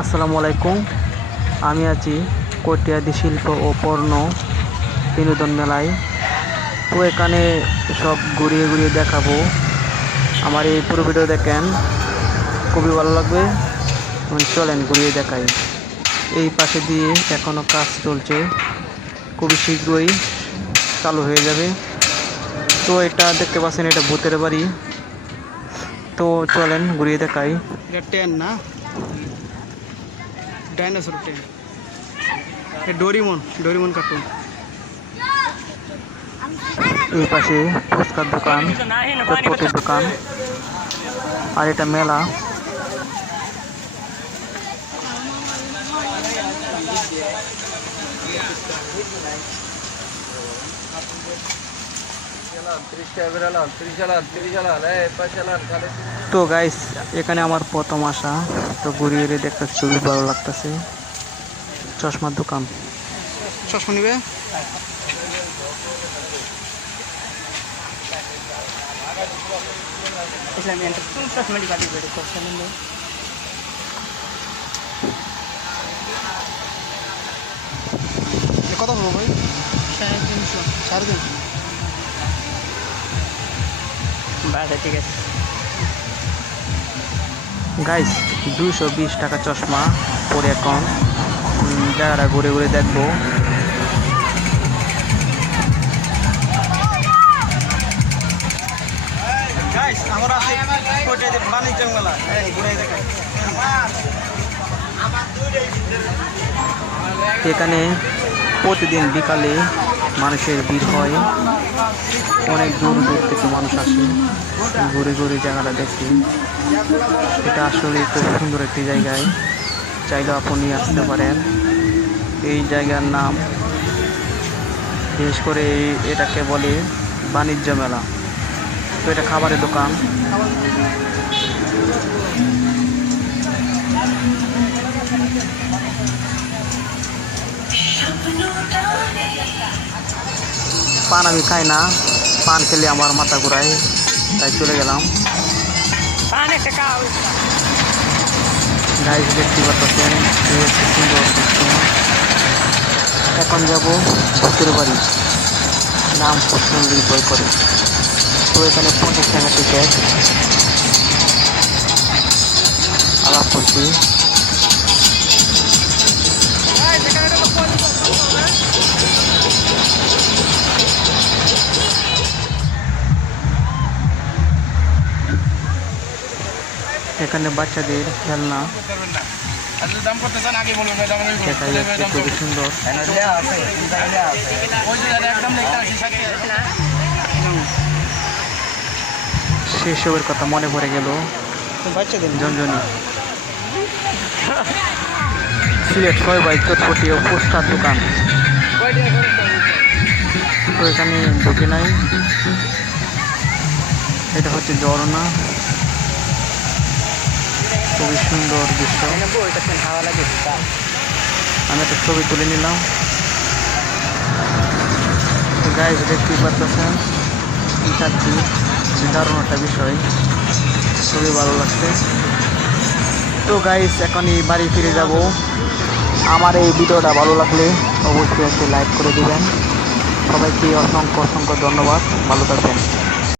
আসসালামু আলাইকুম। আমি আছি কটিয়াদি শিল্প ও পণ্য বিনোদন মেলায়। তো এখানে সব ঘুরিয়ে ঘুরিয়ে দেখাবো। আমার এই পুরো ভিডিও দেখেন, খুবই ভালো লাগবে। চলেন ঘুরিয়ে দেখাই। এই পাশে দিয়ে এখনও কাজ চলছে। খুবই শীঘ্রই চালু হয়ে যাবে। তো এটা দেখতে পাচ্ছেন, এটা ভূতের বাড়ি। তো চলেন ঘুরিয়ে দেখাই। এটা টেন না? ডাইনোসর টেন এ ডোরিমন ডোরিমন কার্টুন এই পাশে ফুচকার দোকান চটপটির দোকান আর এটা মেলা তো গাইস এখানে আমার প্রথম আসা তো ঘুরিয়ে ঘুরিয়ে দেখতেছি খুবই ভালো লাগতেছে। চশমার দোকান। চশমা নিবে? কত হলো ভাই? সাড়ে তিনশো। সাড়ে তিনশো। ঠিক আছে। গাইস দুশো বিশ টাকা চশমা পরে এখন জায়গাটা ঘুরে ঘুরে দেখব। গাইস আমরা আছি কোটাতে বাণিজ্য মেলা। ঘুরে দেখাই এখানে প্রতিদিন বিকালে মানুষের ভিড় হয় অনেক দূর দূর থেকে মানুষ আসে। ঘুরে ঘুরে জায়গাটা দেখি। এটা আসলে খুব সুন্দর একটি জায়গায়। চাইলে আপনি আসতে পারেন। এই জায়গার নাম বিশেষ করে এটাকে বলে বাণিজ্য মেলা। তো এটা খাবারের দোকান। পান আমি খাই না। পান খেলে আমার মাথা ঘুরায় তাই চলে গেলাম। গাইজ দেখতে পাচ্ছেন সুন্দর এখন যাব ভূতের বাড়ি। নাম শুনলেই বই করে তো এখানে পঞ্চাশ টাকা টিকিট আলাপ করছি। এখানে বাচ্চাদের খেলনা। খুবই সুন্দর সেসবের কথা মনে পড়ে গেল। ঝনঝনি সিলেট ছয় বাই চটপটি ও পোস্টার দোকান। তো এখানে ঢুকে নাই। এটা হচ্ছে ঝর্ণা। খুবই সুন্দর দৃশ্য। আমি একটা ছবি তুলে নিলাম। গাইজ দেখতেই পাচ্ছেন চাচ্ছি দারুণ একটা বিষয়। খুবই ভালো লাগছে। তো গাইজ এখন এই বাড়ি ফিরে যাব। আমার এই ভিডিওটা ভালো লাগলে অবশ্যই একটি লাইক করে দিবেন। সবাইকে অসংখ্য অসংখ্য ধন্যবাদ। ভালো থাকবেন।